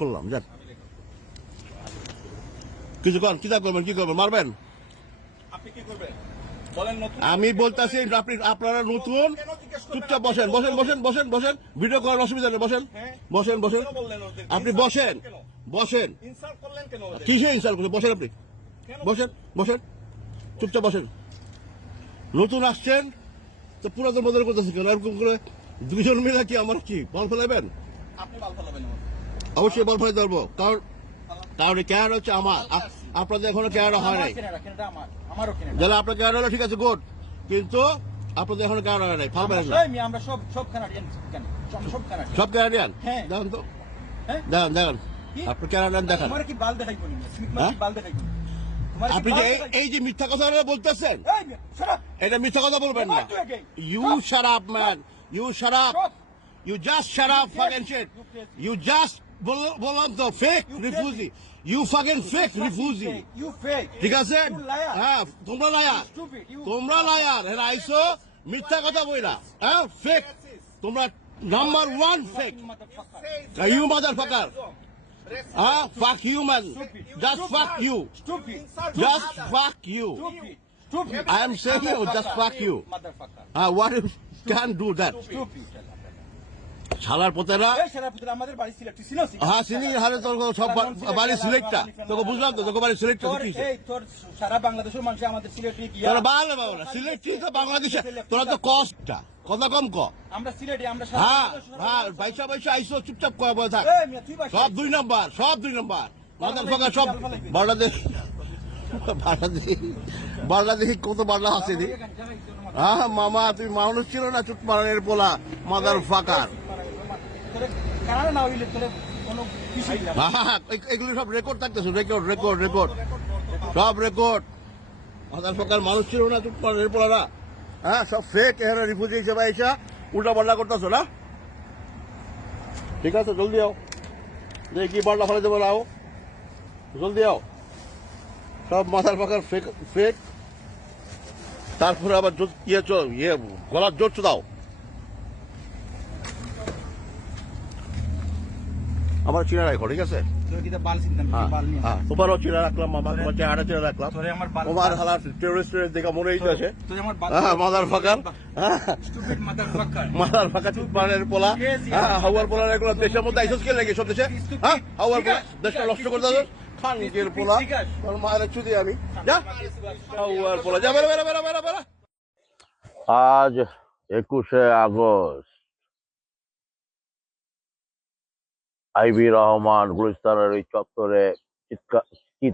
করলাম যান। কিছু কর কি করবেন কি করবেন? মারবেন? আমি বলতেছি আপনি আপনারা নতুন চুপচাপ বসেন বসেন বসেন বসেন বসেন। ভিডিও করার অসুবিধা নেই বসেন। হ্যাঁ। বসেন বসেন? আপনি বসেন বসেন। ইনসাল্ট করলেন কিসে ইনসাল করছেন বসেন আপনি। বসেন বসেন। চুপচাপ বসেন। নতুন আসছেন তো পুরাতন বদল করতেছে কেন? এরকম করে দুজন মিলে কি আমার কি বল ফেলাবেন? আপনি বাল ফেলাবেন। অবশ্যই বল ফেলে ধরবো কারণ কারণ এই ক্যারেট হচ্ছে আমার আপ- আপনাদের এখনও ক্যারেট হয় নাই। যারা আপনার ক্যারেট হলো ঠিক আছে গুড কিন্তু আপনাদের এখনও ক্যারেট হয় নাই ফালবেন আমরা সব সব কানাডিয়ান সব- কানাডিয়ান। হ্যাঁ। দেখেন তো হ্যাঁ? দেখেন দেখেন কি? আপনার ক্যারেটিয়ান দেখান কি বাল বাল আপনি যে এই- এই যে মিথ্যা কথা বলতেছেন! এটা মিথ্যা কথা বলবেন না? You! Shut man you Stop! You just shut up You fucking crazy. Shit you just বললাম তো fake You refugee you fucking fake You refugee fake. You fake. ঠিক আছে You liar. হ্যাঁ তোমরা লায়ার Stupid. You- তোমরা liar এরা আইসো মিথ্যা কথা বইলা হ্যাঁ ফেক তোমরা number one fake Motherfucker. You motherfucker হ্যাঁ fuck you man just fuck you Stupid. Just fuck you Stupid. Stupid. I am saying you, just fuck you. Motherfucker. হ্যাঁ what you can do that Stupid. শালার পোতেরা? হ্যাঁ সিনি হারে তোর সব বাড়ি সিলেক্টটা। তোকে বুঝলাম তো তোকে বাড়ি সিলেক্টটা কি সারা বাংলাদেশের মানুষ আমাদের সিলেট তোরা বাংলা বাবা সিলেক্ট তো বাংলাদেশে। তোরা তো কষ্টটা কথা কম ক। আমরা সিলেটে আমরা হ্যাঁ হ্যাঁ বাংলাদেশ- বাইসা বাইসা আইসো চুপচাপ কয়া বয়ে থাক। এই মিয়া, তুই বাসায় সব দুই নাম্বার সব দুই নাম্বার। মাদার ফাঁকা সব বাংলাদেশ বাংলাদেশ বাংলাদেশ কত বাংলা আছে হ্যাঁ মামা তুই মানুষ ছিল না চুট মারানের পোলা মাদার ফাঁকার। এগুলো সব রেকর্ড থাকতেছে রেকর্ড রেকর্ড রেকর্ড সব রেকর্ড ফাঁকার মানুষ ছিল না হ্যাঁ সব ফেক হিসেবে না? ঠিক আছে, জলদি আও। দেখি পাল্টা ফেলে দেবো আও জলদি আও। সব মাথার ফাঁকার ফেক ফেক তারপরে আবার ইয়ে চো ইয়ে গলার জোর দাও আমার চিনা রাখো ঠিক আছে? হ্যাঁ। হ্যাঁ। তোমারও রাখলাম তোমার চেহারা তোমার টেরোরিস্ট দেখা মনে হইতেছে হ্যাঁ মাদার ফাঁকার হ্যাঁ। Stupid motherfucker. মাদার ফাঁকা চুটমানের পোলা। হ্যাঁ হাওয়ার পোলা এগুলো দেশের মধ্যে আইসস কে লেগে সব দেশে? হ্যাঁ হাওয়ার পোলা দেশটা নষ্ট করে দাও। খানকের পোলা। তোর মায়ের চুদি আমি। যা। হাওয়ার পোলা। যা বেরো বেরো বেরো বেরো বেরো। আজ একুশে আগস্ট। আইবি রহমান গুলিস্তানের ওই চত্বরে